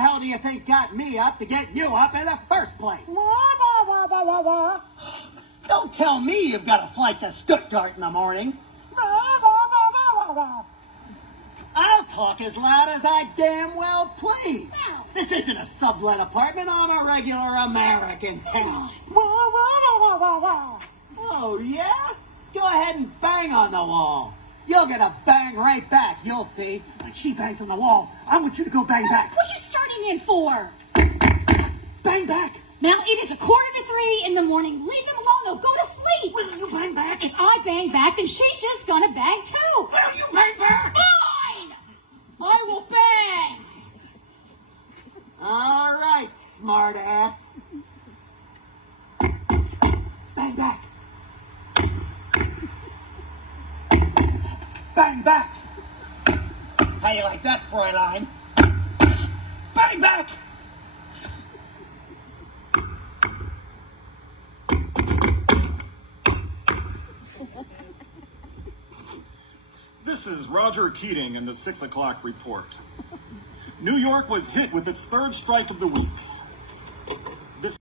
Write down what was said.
hell do you think got me up to get you up in the first place? Don't tell me you've got a flight to Stuttgart in the morning. I'll talk as loud as I damn well please. This isn't a sublet apartment. I'm a regular American town. Oh, yeah? Go ahead and bang on the wall. You'll get a bang right back, you'll see. When she bangs on the wall, I want you to go bang back. What are you starting in for? Bang back. Now, it is 2:45 in the morning. Leave them alone. They'll go to sleep. Will you bang back? If I bang back, then she's just gonna bang too. Will you bang back? Fine! I will bang! All right, smart ass. Bang back. Bang back. How you like that, Fräulein? Bang back. This is Roger Keating in the 6 o'clock report. New York was hit with its third strike of the week.